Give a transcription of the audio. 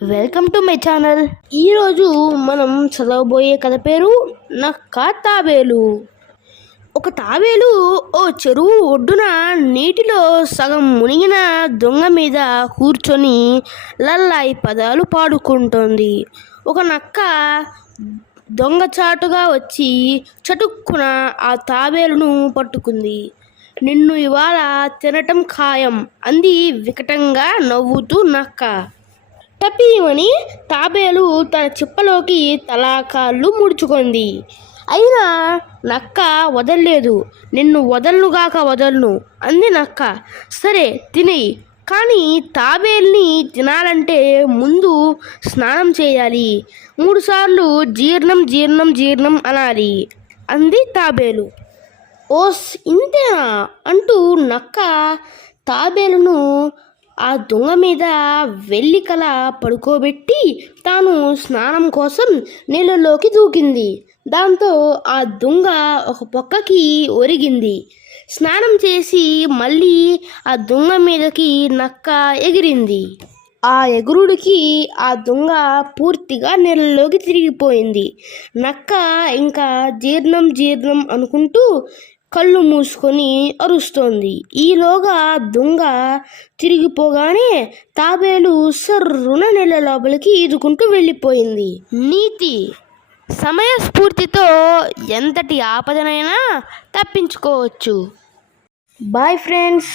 Welcome to my channel. ఈరోజు మనం చదవబోయే కథ పేరు నక్క తాబేలు. ఒక తాబేలు ఓ చెరువు ఒడ్డున నీటిలో సగం మునిగిన దొంగ మీద కూర్చొని లల్లాయి పదాలు పాడుకుంటోంది. ఒక నక్క దొంగచాటుగా వచ్చి చటుక్కున ఆ తాబేలును పట్టుకుంది. నిన్ను ఇవాళ తినటం ఖాయం అంది వికటంగా నవ్వుతూ నక్క. టపీమని తాబేలు తన చిప్పలోకి తలా కాళ్ళు ముడుచుకుంది. అయినా నక్క వదల్లేదు. నిన్ను వదలనుగాక వదలను అంది నక్క. సరే తినేయి, కానీ తాబేల్ని తినాలంటే ముందు స్నానం చేయాలి, 3 సార్లు జీర్ణం జీర్ణం జీర్ణం అనాలి అంది తాబేలు. ఓస్ ఇంతేనా అంటూ నక్క తాబేలును ఆ దొంగ మీద వెల్లికల పడుకోబెట్టి తాను స్నానం కోసం నీళ్ళలోకి దూకింది. దాంతో ఆ దొంగ ఒక పక్కకి ఒరిగింది. స్నానం చేసి మళ్ళీ ఆ దొంగ మీదకి నక్క ఎగిరింది. ఆ ఎగురుడికి ఆ దొంగ పూర్తిగా నీళ్ళలోకి తిరిగిపోయింది. నక్క ఇంకా జీర్ణం జీర్ణం అనుకుంటూ కళ్ళు మూసుకొని అరుస్తోంది. ఈలోగా దొంగ తిరిగిపోగానే తాబేలు సర్రున నీళ్ళ లోపలికి ఈదుకుంటూ వెళ్ళిపోయింది. నీతి: సమయస్ఫూర్తితో ఎంతటి ఆపదనైనా తప్పించుకోవచ్చు. Bye friends.